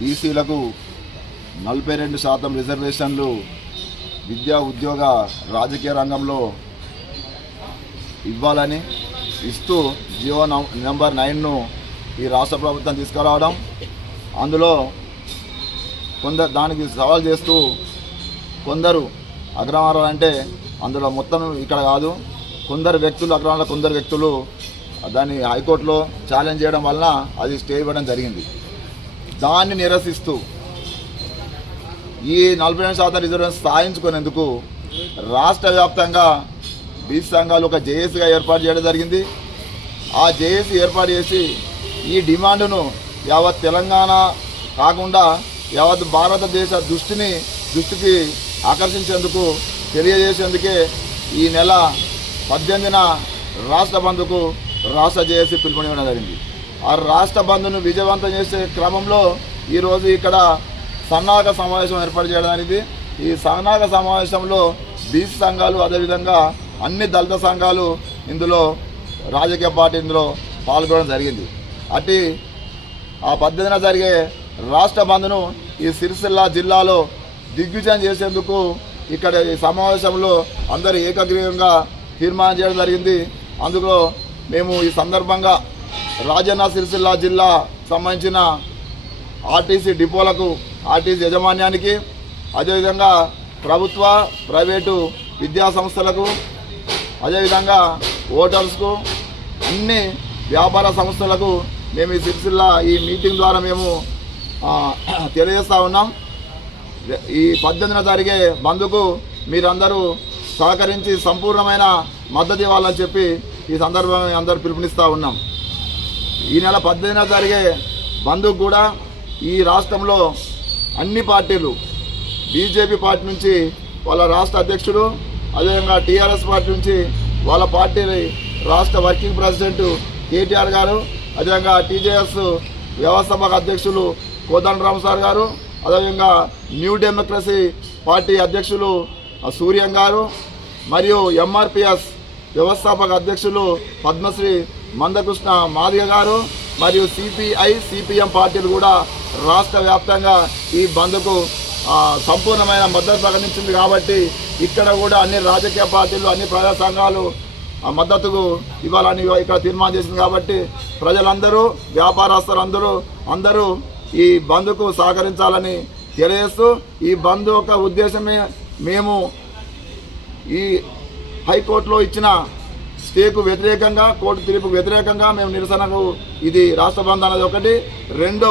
బీసీలకు 42% రిజర్వేషన్లు విద్యా ఉద్యోగ రాజకీయ రంగంలో ఇవ్వాలని ఇస్తూ జియో నెంబర్ 9ను ఈ రాష్ట్ర ప్రభుత్వం తీసుకురావడం, అందులో దానికి సవాల్ చేస్తూ కొందరు అగ్రహారాలు అంటే అందులో మొత్తం ఇక్కడ కాదు, కొందరు వ్యక్తులు అగ్రహారాల కొందరు వ్యక్తులు దాన్ని హైకోర్టులో ఛాలెంజ్ చేయడం వలన అది స్టే ఇవ్వడం జరిగింది. దాన్ని నిరసిస్తూ ఈ 42% రిజర్వేషన్ సాధించుకునేందుకు రాష్ట్ర వ్యాప్తంగా బీసీ సంఘాలు ఒక జేఏసీగా ఏర్పాటు చేయడం జరిగింది. ఆ జేఏసీ ఏర్పాటు చేసి ఈ డిమాండ్ను యావత్ తెలంగాణ కాకుండా యావత్ భారతదేశ దృష్టికి ఆకర్షించేందుకు తెలియజేసేందుకే ఈ నెల 18న రాష్ట్ర బంద్కు రాష్ట్ర జేఏసీ పిలుపునివ్వడం జరిగింది. ఆ రాష్ట్ర బంద్ను విజయవంతం చేసే క్రమంలో ఈరోజు ఇక్కడ సన్నాహక సమావేశం ఏర్పాటు చేయడం అనేది. ఈ సన్నాహక సమావేశంలో బీసీ సంఘాలు అదేవిధంగా అన్ని దళిత సంఘాలు ఇందులో రాజకీయ పార్టీ ఇందులో పాల్గొనడం జరిగింది. అటు ఆ 18న జరిగే రాష్ట్ర బంద్ను ఈ సిరిసిల్ల జిల్లాలో దిగ్విజయం చేసేందుకు ఇక్కడ ఈ సమావేశంలో అందరూ ఏకగ్రీవంగా తీర్మానం చేయడం జరిగింది. అందులో మేము ఈ సందర్భంగా రాజన్న సిరిసిల్ల జిల్లా సంబంధించిన ఆర్టీసీ డిపోలకు, ఆర్టీసీ యాజమాన్యానికి, అదేవిధంగా ప్రభుత్వ ప్రైవేటు విద్యా సంస్థలకు, అదేవిధంగా హోటల్స్కు, అన్ని వ్యాపార సంస్థలకు మేము ఈ సిరిసిల్ల ఈ మీటింగ్ ద్వారా మేము తెలియజేస్తూ ఉన్నాం. ఈ 18న జరిగే బంద్కు మీరందరూ సహకరించి సంపూర్ణమైన మద్దతు ఇవ్వాలని చెప్పి ఈ సందర్భంగా అందరూ పిలుపునిస్తూ ఉన్నాం. ఈ నెల 18న జరిగే బంద్కు కూడా ఈ రాష్ట్రంలో అన్ని పార్టీలు, బీజేపీ పార్టీ నుంచి వాళ్ళ రాష్ట్ర అధ్యక్షుడు, అదేవిధంగా టీఆర్ఎస్ పార్టీ నుంచి వాళ్ళ పార్టీ రాష్ట్ర వర్కింగ్ ప్రెసిడెంట్ కేటీఆర్ గారు, అదేవిధంగా టీజేఎస్ వ్యవస్థాపక అధ్యక్షులు కోదండరామ్ సార్ గారు, అదేవిధంగా న్యూ డెమోక్రసీ పార్టీ అధ్యక్షులు సూర్యం గారు, మరియు ఎంఆర్పిఎస్ వ్యవస్థాపక అధ్యక్షులు పద్మశ్రీ మందకృష్ణ మాదిగ గారు, మరియు సిపిఐ సిపిఎం పార్టీలు కూడా రాష్ట్ర వ్యాప్తంగా ఈ బంద్కు సంపూర్ణమైన మద్దతు ప్రకటించింది. కాబట్టి ఇక్కడ కూడా అన్ని రాజకీయ పార్టీలు, అన్ని ప్రజా సంఘాలు మద్దతుకు ఇవ్వాలని ఇక్కడ తీర్మానం చేసింది. కాబట్టి ప్రజలందరూ, వ్యాపారస్తులందరూ అందరూ ఈ బంద్కు సహకరించాలని తెలియజేస్తూ, ఈ బంద్ యొక్క ఉద్దేశమే మేము ఈ హైకోర్టులో ఇచ్చిన స్టేకు వ్యతిరేకంగా, కోర్టు తీర్పుకు వ్యతిరేకంగా మేము నిరసనకు ఇది రాష్ట్ర బంద్ అనేది ఒకటి. రెండో